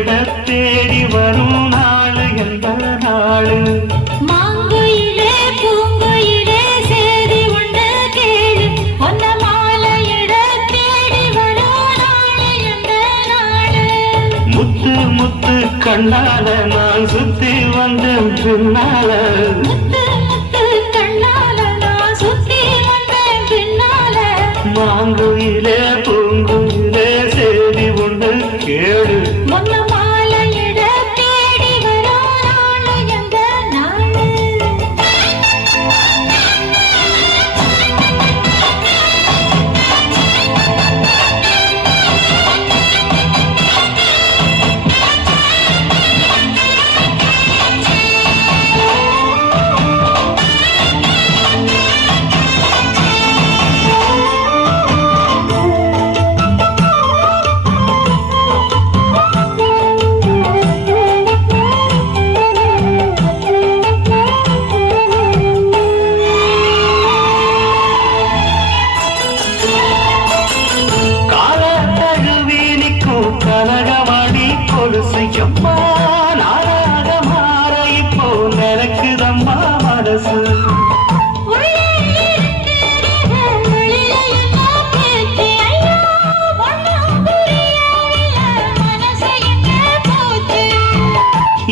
மாலையிட தேடி வரும் நாள் எந்த நாள் மாங்குயிலே பூங்குயிலே சேதி உண்டு கேளு ஒன்ன மாலையிட தேடி வரும் நாள் எந்த நாள் முத்து முத்து கண்ணால நான் சுத்தி வந்த பின்னால முத்து முத்து கண்ணால நான் சுத்தி வந்த பின்னால மாங்குயிலே பூங்குயிலே சேதி உண்டு கேளு ஒன்ன மாலையிட தேடி வரும் நாள் எந்த நாள் கனகமணி கொலுசு எம்மா நாராக மாற இப்போ நினைக்குதம்மா மனசு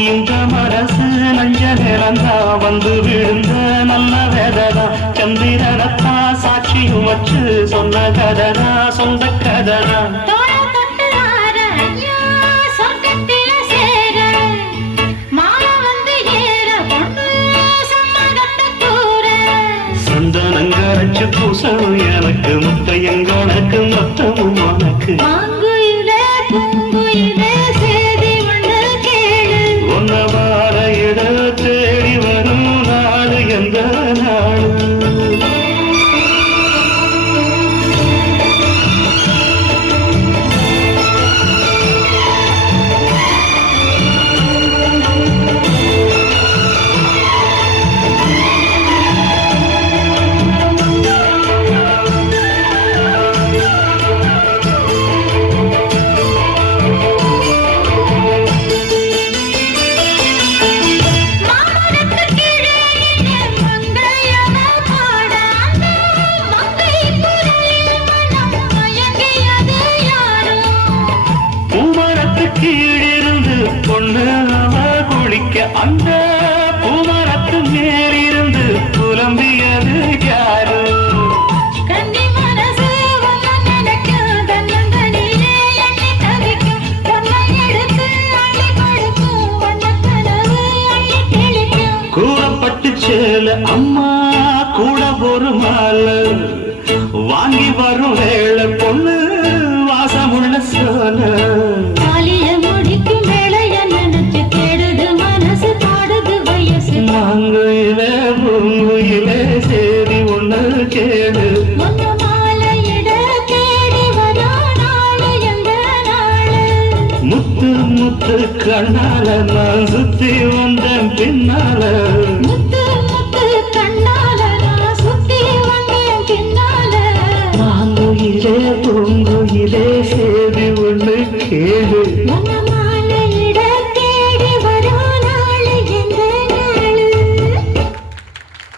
இந்த மனசு நஞ்ச நிறந்தா வந்து விழுந்த நல்ல வேதனா சந்திரனத்தா சாட்சியும் வச்சு சொன்ன கதனா சொந்த கதனா சந்தனங்கரைச்சு பூசணும் எனக்கு முத்தையங்கணக்கு மொத்தமும் உனக்கு மாங்குயிலே பூங்குயிலே சேதி உண்டு கேளு ஒன்ன மாலையிட தேடி வரும் நாடு எந்த நாடு கீழிருந்து பொண்ணு அவ குளிக்க அந்த பூமரத்து மேலிருந்து புலம்பியது யாரு கண்ணி மனசு ஒன்ன நினைக்கும் தன்னந்தனிலே எண்ணி தவிக்கும் ஒன்னை எடுத்து அள்ளி கொடுக்கும் ஒன்ன கனவு அள்ளி தெளிக்கும் கூறப்பட்டு சேல அம்மா கூட ஒரு மாலை வாங்கி வரும் வேளை பொண்ணு வாசமுள்ள சோல மாங்குயிலே பூங்குயிலே சேதி ஒண்ணு கேடு ஒன்ன மாலையிட தேடி வரா நாள் எந்த நாள் முத்து முத்து கண்ணால நான் சுத்தி வந்தேன் பின்னால முத்து முத்து கண்ணால நான் சுத்தி வந்தேன் பின்னால மாங்குயிலே பூங்குயிலே சேதி ஒண்ணு கேடு